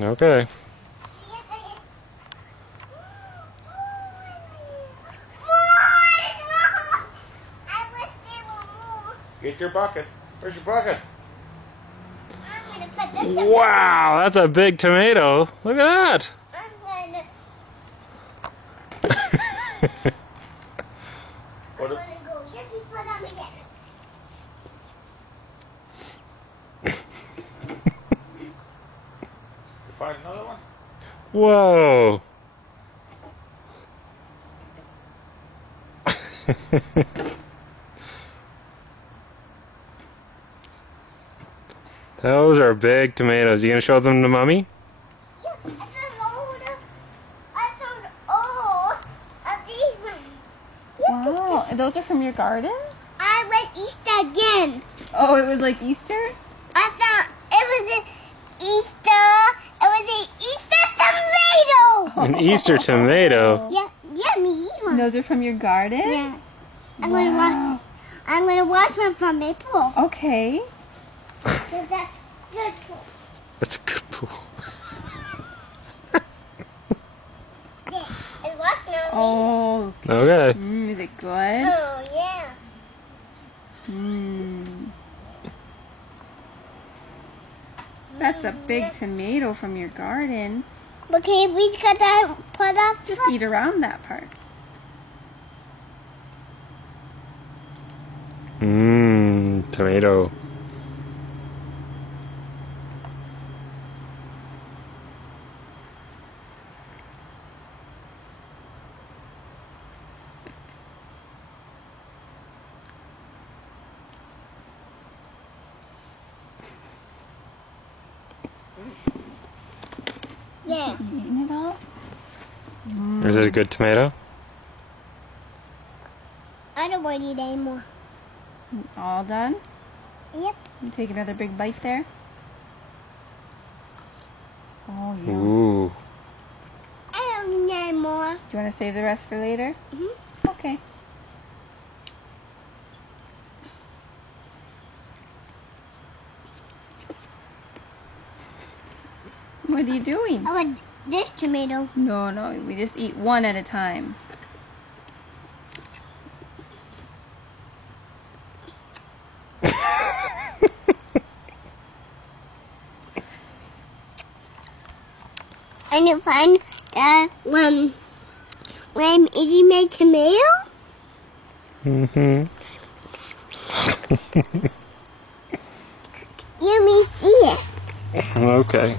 Okay. Get your bucket. Where's your bucket? I'm gonna put this wow, that's a big tomato. Look at that. What if, you find another one? Whoa. Those are big tomatoes. You gonna show them to Mommy? Yeah, I found all of these ones. Wow, those are from your garden? I went Easter again. Oh, it was like Easter? I found it was an Easter. It was an Easter tomato. An Easter tomato. Yeah, yummy one. Those are from your garden? Yeah. I'm gonna wash it. I'm gonna wash one from my pool. Okay. Cause that's good pool. That's a good pool. Yeah, it was no. Oh, Okay. is it good? Oh yeah. That's a big tomato from your garden. Okay, we just gotta put off. Just eat around that part. Tomato. Yeah. You eating it all? Is it a good tomato? I don't want to eat anymore. All done? Yep. You take another big bite there? Oh, yeah. Ooh. I don't need anymore. Do you want to save the rest for later? Okay. What are you doing? I want this tomato. No, no, we just eat one at a time. And you find that when I'm eating my tomato, you may see it. Okay.